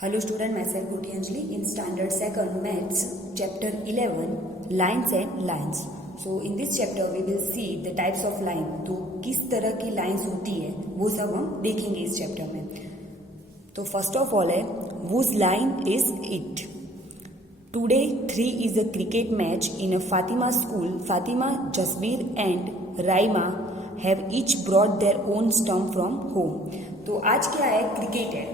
Hello student, myself Koti Anjali in standard 2nd maths chapter 11 lines and lines. So in this chapter we will see the types of line. तो किस तरह की lines होती है वो सब हम देखेंगे इस chapter में. तो first of all है whose line is it. Today 3 is a cricket match in a Fatima school. Fatima, Jasbir and Raima have each brought their own stump from home. तो आज क्या है, क्रिकेट है,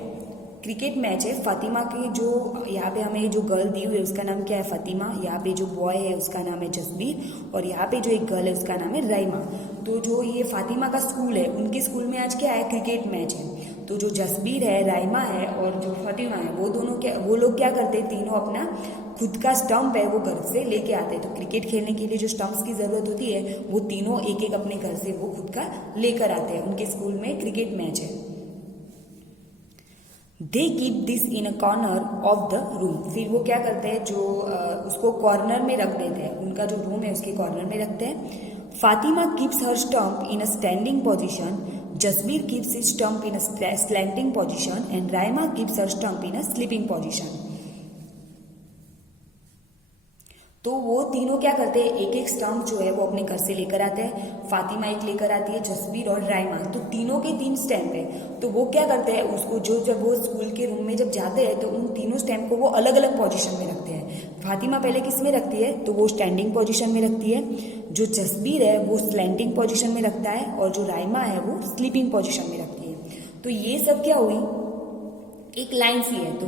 क्रिकेट मैच है. फातिमा की जो यहाँ पे हमें जो गर्ल दी हुई है उसका नाम क्या है, फातिमा. यहाँ पे जो बॉय है उसका नाम है जसबीर और यहाँ पे जो एक गर्ल है उसका नाम है राइमा. तो जो ये फातिमा का स्कूल है उनके स्कूल में आज क्या है, क्रिकेट मैच है. तो जो जसबीर है, राइमा है और जो फातिमा है वो लोग क्या करते हैं, तीनों अपना खुद का स्टंप है वो घर से लेके आते हैं. तो क्रिकेट खेलने के लिए जो स्टंप्स की जरूरत होती है वो तीनों एक एक अपने घर से वो खुद का लेकर आते हैं. उनके स्कूल में क्रिकेट मैच है. They keep this in a corner of the room. फिर वो क्या करते हैं, जो उसको कॉर्नर में रख देते हैं, उनका जो रूम है उसके कॉर्नर में रखते हैं. Fatima keeps her stump in a standing position. Jasbir keeps his stump in a slanting position and Raima keeps her stump in a sleeping position. तो वो तीनों क्या करते हैं, एक एक स्टंप जो है वो अपने घर से लेकर आते हैं. फातिमा एक लेकर आती है, जसबीर और राइमा. तो तीनों के 3 स्टैम्प है. तो वो क्या करते हैं, उसको जब वो स्कूल के रूम में जब जाते हैं तो उन तीनों स्टैम्प को वो अलग अलग पोजीशन में रखते हैं. फातिमा पहले किस में रखती है, तो वो स्टैंडिंग पोजीशन में रखती है. जो जसबीर है वो स्लैंटिंग पोजीशन में रखता है और जो राइमा है वो स्लीपिंग पोजीशन में रखती है. तो ये सब क्या हुई, एक लाइन सी है. तो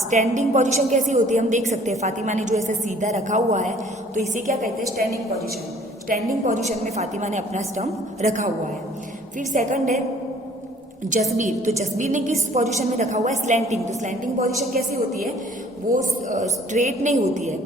स्टैंडिंग पोजीशन कैसी होती है हम देख सकते हैं. फातिमा ने जो ऐसे सीधा रखा हुआ है तो इसे क्या कहते हैं, स्टैंडिंग पोजीशन. स्टैंडिंग पोजीशन में फातिमा ने अपना स्टंप रखा हुआ है. फिर सेकंड है जसबीर. तो जसबीर ने किस पोजीशन में रखा हुआ है, स्लैंटिंग. तो स्लैंटिंग पोजीशन कैसी होती है, वो स्ट्रेट नहीं होती है,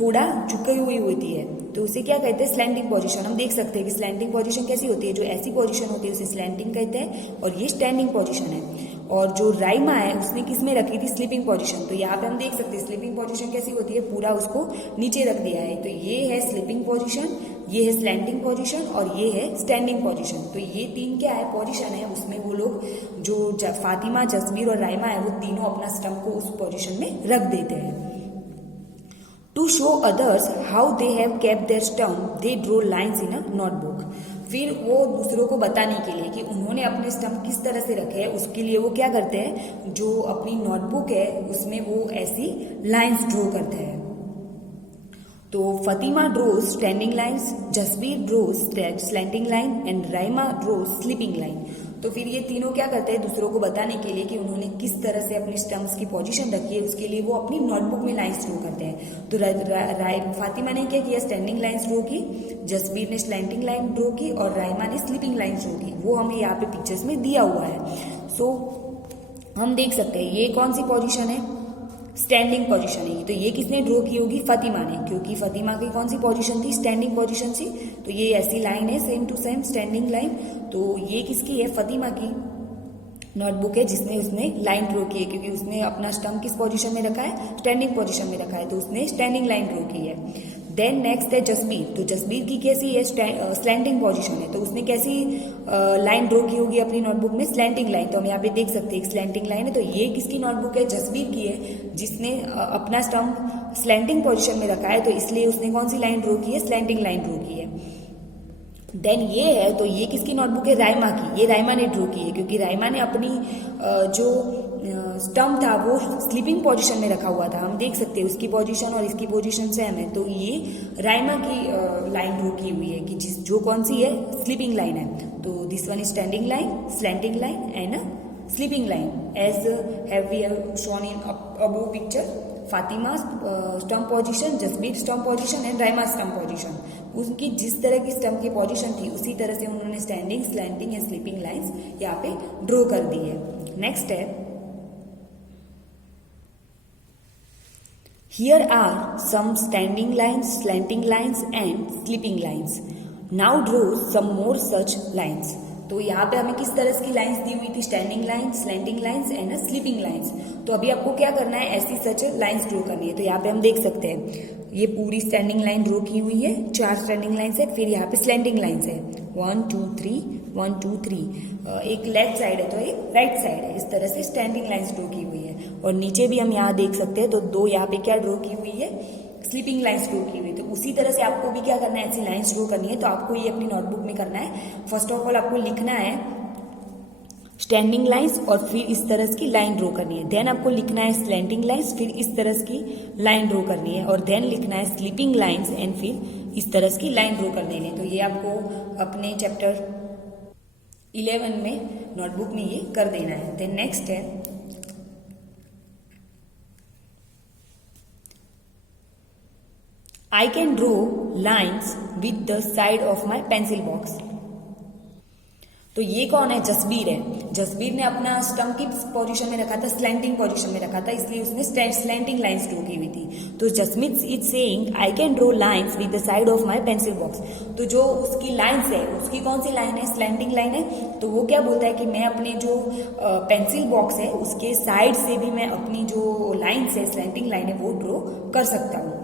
थोड़ा झुकी हुई होती है. तो उसे क्या कहते हैं, स्लैंटिंग पोजीशन. हम देख सकते हैं कि स्लैंटिंग पोजीशन कैसी होती है, जो ऐसी पोजीशन होती है उसे स्लैंटिंग कहते हैं और ये स्टैंडिंग पोजीशन है. और जो राइमा है उसने किस में रखी थी, स्लीपिंग पोजीशन. तो यहाँ पे हम देख सकते हैं स्लीपिंग पोजीशन कैसी होती है, पूरा उसको नीचे रख दिया है. तो ये है स्लीपिंग पोजीशन, ये है स्लैंटिंग पोजीशन और ये है स्टैंडिंग पोजीशन. तो ये 3 क्या है, पोजीशन है. उसमें वो लोग जो फातिमा, जसबीर और राइमा है वो तीनों अपना स्टंप को उस पोजीशन में रख देते हैं. To show others how they have kept their stump they draw lines in a notebook. फिर वो दूसरों को बताने के लिए कि उन्होंने अपने स्टंप किस तरह से रखे हैं उसके लिए वो क्या करते हैं, जो अपनी नोटबुक है उसमें वो ऐसी लाइंस ड्रॉ करते हैं. तो Fatima draws standing lines, Jasbir draws slanting line and Raima draws sleeping line. तो फिर ये तीनों क्या करते हैं, दूसरों को बताने के लिए कि उन्होंने किस तरह से अपनी स्टंप्स की पोजीशन रखी है उसके लिए वो अपनी नोटबुक में लाइंस ड्रॉ करते हैं. तो फातिमा ने क्या किया, स्टैंडिंग लाइंस ड्रॉ की, जसबीर ने स्लैंटिंग लाइन ड्रॉ की और राइमा ने स्लीपिंग लाइन ड्रॉ की. वो हमें यहाँ पे पिक्चर्स में दिया हुआ है. सो हम देख सकते हैं ये कौन सी पोजीशन है, स्टैंडिंग पोजीशन है. तो ये किसने ड्रॉ की होगी, फातिमा ने, क्योंकि फातिमा की कौन सी पोजीशन थी, स्टैंडिंग पोजीशन थी. तो ये ऐसी लाइन है same to same standing line. तो ये किसकी है, फातिमा की नोटबुक है जिसमें उसने लाइन ड्रॉ की है, क्योंकि उसने अपना स्टंप किस पोजीशन में रखा है, स्टैंडिंग पोजीशन में रखा है. तो उसने स्टैंडिंग लाइन ड्रॉ की है. देन नेक्स्ट है जसबीर. तो जसबीर की कैसी है, स्लैंटिंग पोजीशन है. तो उसने कैसी लाइन ड्रॉ की होगी अपनी नोटबुक में, स्लैंटिंग लाइन. तो हम यहाँ पे देख सकते हैं एक स्लैंटिंग लाइन है. तो ये किसकी नोटबुक है, जसबीर की है, जिसने अपना स्टंप स्लैंटिंग पोजीशन में रखा है. तो इसलिए उसने कौन सी लाइन ड्रॉ की है, स्लैंटिंग लाइन ड्रॉ की है. देन ये है, तो ये किसकी नोटबुक है, राइमा की. ये राइमा ने ड्रॉ की है क्योंकि राइमा ने अपनी जो स्टंप था वो स्लीपिंग पोजीशन में रखा हुआ था. हम देख सकते हैं उसकी पोजीशन और इसकी पोजीशन सेम है. तो ये राइमा की लाइन ड्रॉ की हुई है कि जो कौन सी है, स्लीपिंग लाइन है. तो this one is standing line, slanting line and sleeping line as have we shown in above picture. Fatima stump position, Jasbir stump position and Raima stump position. उनकी जिस तरह की स्टंप की पोजीशन थी उसी तरह से उन्होंने standing, slanting and sleeping lines यहाँ पे ड्रॉ कर दी है. नेक्स्ट है, here are some standing lines, slanting lines and sleeping lines. Now draw some more such lines. तो यहाँ पे हमें किस तरह की लाइंस दी हुई थी, standing lines, slanting lines and sleeping lines. तो अभी आपको क्या करना है, ऐसी सच लाइंस ड्रॉ करनी है. तो यहाँ पे हम देख सकते हैं ये पूरी स्टैंडिंग लाइन ड्रॉ की हुई है, 4 स्टैंडिंग लाइंस है, फिर यहाँ पे स्लैंटिंग लाइंस है 1 2 3 1 2 3, एक लेफ्ट साइड है तो एक राइट साइड है, इस तरह से स्टैंडिंग लाइंस ड्रॉ की हुई है। और नीचे भी हम यहाँ देख सकते हैं तो 2 यहाँ पे क्या ड्रॉ की हुई है, स्लीपिंग लाइंस ड्रॉ की हुई है। तो उसी तरह से आपको भी क्या करना है, ऐसी लाइंस ड्रॉ करनी है। तो आपको ये अपनी नोटबुक में करना है। फर्स्ट ऑफ ऑल आपको लिखना है स्टैंडिंग लाइंस और फिर इस तरह की लाइन ड्रॉ करनी है। देन आपको लिखना है स्लैंटिंग लाइंस, फिर इस तरह की लाइन ड्रॉ करनी है। और देन लिखना है स्लीपिंग लाइंस एंड फिर इस तरह की लाइन ड्रॉ कर देनी है। तो ये आपको अपने चैप्टर 11 में नोटबुक में ये कर देना है। देन नेक्स्ट है I can draw lines with the side of my pencil box। तो ये कौन है, जसबीर है। जसबीर ने अपना स्टम्प की पोजीशन में रखा था, स्लैंटिंग पोजीशन में रखा था, इसलिए उसने स्लैंटिंग लाइंस ड्रॉ की हुई थी। तो Jasmeet is saying I can draw lines with the side of my pencil box. तो जो उसकी लाइंस है, उसकी कौन सी लाइन है, स्लैंटिंग लाइन है। तो वो क्या बोलता है कि मैं अपने जो पेंसिल बॉक्स है उसके साइड से भी मैं अपनी जो लाइन्स है, स्लैंटिंग लाइन है, वो ड्रॉ कर सकता हूँ।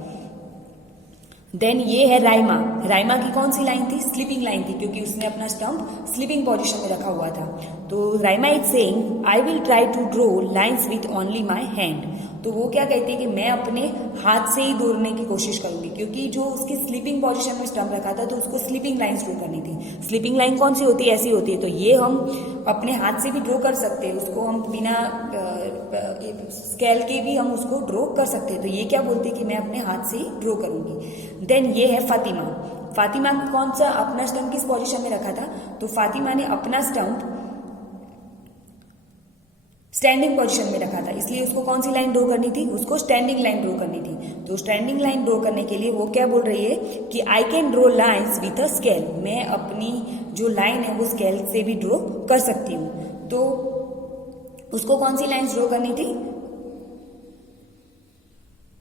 देन ये है राइमा। राइमा की कौन सी लाइन थी, स्लीपिंग लाइन थी, क्योंकि उसने अपना स्टम्प स्लीपिंग पोजीशन में रखा हुआ था। तो Raima is saying I will try to draw lines with only my hand. तो वो क्या कहती है कि मैं अपने हाथ से ही दौड़ने की कोशिश करूंगी, क्योंकि जो उसकी स्लीपिंग पोजीशन में स्टम्प रखा था तो उसको स्लीपिंग लाइंस ड्रॉ करनी थी। स्लीपिंग लाइन कौन सी होती है, ऐसी होती है। तो ये हम अपने हाथ से भी ड्रॉ कर सकते हैं, उसको हम बिना स्केल के भी हम उसको ड्रॉ कर सकते हैं। तो ये क्या बोलती है कि मैं अपने हाथ से ही ड्रॉ करूंगी। देन ये है फातिमा। फातिमा कौन सा अपना स्टम्प किस पोजीशन में रखा था, तो फातिमा ने अपना स्टम्प स्टैंडिंग पोजीशन में रखा था, इसलिए उसको कौन सी लाइन ड्रॉ करनी थी, उसको स्टैंडिंग लाइन ड्रॉ करनी थी। तो स्टैंडिंग लाइन ड्रॉ करने के लिए वो क्या बोल रही है कि I can draw lines with a scale. मैं अपनी जो लाइन है वो स्केल से भी ड्रॉ कर सकती हूँ। तो उसको कौन सी लाइंस ड्रॉ करनी थी,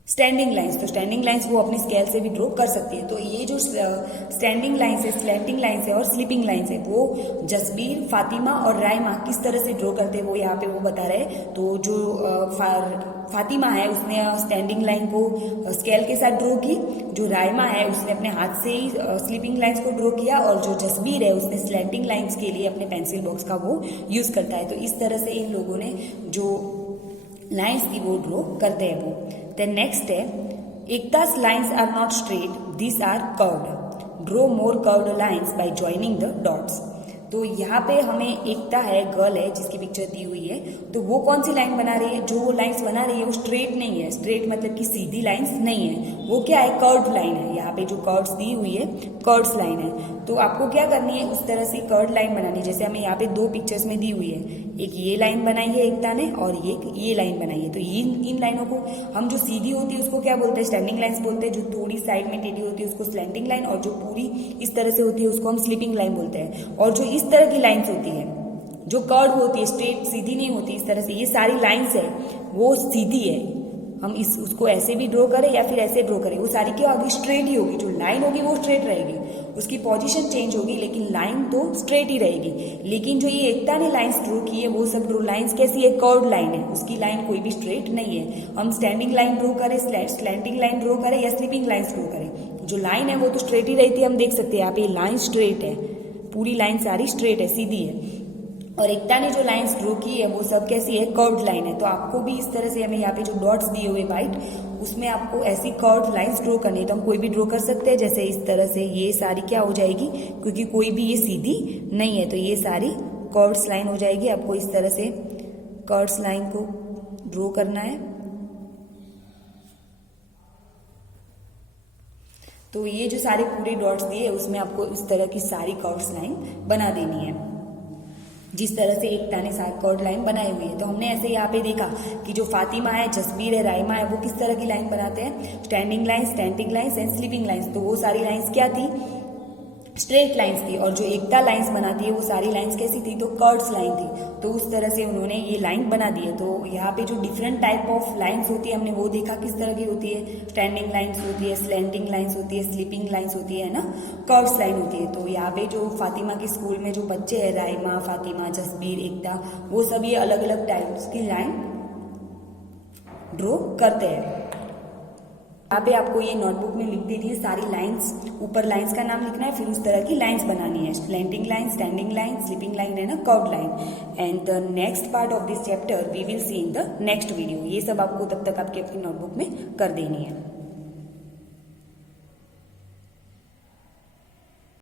स्टैंडिंग लाइंस। तो स्टैंडिंग लाइंस वो अपनी स्केल से भी ड्रॉ कर सकती है। तो ये जो स्टैंडिंग लाइंस है, स्लैंटिंग लाइंस है और स्लीपिंग लाइंस है, वो जसबीर, फातिमा और राइमा किस तरह से ड्रॉ करते हैं वो यहाँ पे वो बता रहे हैं। तो जो फातिमा है उसने स्टैंडिंग लाइन को स्केल के साथ ड्रॉ की, जो राइमा है उसने अपने हाथ से ही स्लीपिंग लाइंस को ड्रॉ किया, और जो जसबीर है उसने स्लैंटिंग लाइंस के लिए अपने पेंसिल बॉक्स का वो यूज करता है। तो इस तरह से इन लोगों ने जो लाइंस थी वो ड्रॉ करते हैं वो। देन नेक्स्ट है Ekta's lines are not straight, this are curved, draw more curved lines by joining the dots. तो यहाँ पे हमें एकता है, गर्ल है जिसकी पिक्चर दी हुई है। तो वो कौन सी लाइन बना रही है, जो वो लाइंस बना रही है वो स्ट्रेट नहीं है। स्ट्रेट मतलब कि सीधी लाइंस नहीं है, वो क्या है, कर्व्ड लाइन है। यहाँ पे जो कर्व्स दी हुई है कर्व्स लाइन है। तो आपको क्या करनी है, उस तरह से कर्व्ड लाइन बनानी है। जैसे हमें यहाँ पे 2 पिक्चर्स में दी हुई है, एक ये लाइन बनाई है एकता ने और एक ये लाइन बनाई है। तो इन लाइनों को हम जो सीधी होती है उसको क्या बोलते हैं, स्टैंडिंग लाइंस बोलते हैं। जो थोड़ी साइड में टेढ़ी होती है उसको स्लैंटिंग लाइन, और जो पूरी इस तरह से होती है उसको हम स्लीपिंग लाइन बोलते हैं। और जो इस तरह की लाइंस होती है जो कर्व होती है, स्ट्रेट सीधी नहीं होती, इस तरह से ये सारी लाइंस है वो सीधी है। हम उसको ऐसे भी ड्रॉ करें या फिर ऐसे ड्रॉ करें, वो सारी क्या होगी, स्ट्रेट ही होगी। जो लाइन होगी वो स्ट्रेट रहेगी, उसकी पोजीशन चेंज होगी लेकिन लाइन तो स्ट्रेट ही रहेगी। लेकिन जो ये एकता ने लाइंस ड्रॉ की है वो सब लाइंस कैसी है, कर्व्ड लाइन है, उसकी लाइन कोई भी स्ट्रेट नहीं है। हम स्टैंडिंग लाइन ड्रॉ करें, स्लैंटिंग लाइन ड्रॉ करें या स्लीपिंग लाइंस ड्रॉ करें, जो लाइन है वो तो स्ट्रेट ही रहती है। हम देख सकते हैं यहाँ पे लाइन स्ट्रेट है, पूरी लाइन सारी स्ट्रेट है, सीधी है। और एकता ने जो लाइंस ड्रॉ की है वो सब कैसी है, कर्व्ड लाइन है। तो आपको भी इस तरह से हमें यहाँ पे जो डॉट्स दिए हुए वाइट, उसमें आपको ऐसी कर्व्ड लाइंस ड्रॉ करनी है। तो हम कोई भी ड्रॉ कर सकते हैं, जैसे इस तरह से ये सारी क्या हो जाएगी, क्योंकि कोई भी ये सीधी नहीं है तो ये सारी कर्व्ड लाइन हो जाएगी। आपको इस तरह से कर्व्ड लाइन को ड्रॉ करना है। तो ये जो सारे पूरे डॉट्स दिए उसमें आपको इस तरह की सारी कर्व्ड लाइन बना देनी है, जिस तरह से एकता ने सारी कर्व्ड लाइन बनाई हुई है। तो हमने ऐसे यहाँ पे देखा कि जो फातिमा है, जसबीर है, राइमा है, वो किस तरह की लाइन बनाते हैं, standing line, standing lines and sleeping lines. तो वो सारी लाइंस क्या थी, स्ट्रेट लाइंस थी। और जो एकता लाइंस बनाती है वो सारी लाइंस कैसी थी, तो कर्व्स लाइन थी। तो उस तरह से उन्होंने ये लाइन बना दी है। तो यहाँ पे जो डिफरेंट टाइप ऑफ लाइंस होती है हमने वो देखा किस तरह की होती है, स्टैंडिंग लाइंस होती है, स्लैंटिंग लाइंस होती है, स्लीपिंग लाइंस होती है ना, कर्व्स लाइन होती है। तो यहाँ पे जो फातिमा के स्कूल में जो बच्चे हैं, राइमा, फातिमा, जसबीर, एकता, वो सब ये अलग अलग टाइप्स की लाइन ड्रॉ करते हैं। यहाँ पे आपको ये नोटबुक में लिख दे दी है सारी लाइंस, ऊपर लाइंस का नाम लिखना है, फिर उस तरह की लाइंस बनानी है, slanting line, standing line, sleeping line and curved line. And the next part of this chapter we will see in the next video. ये सब आपको तब तक आपकी अपनी नोटबुक में कर देनी है।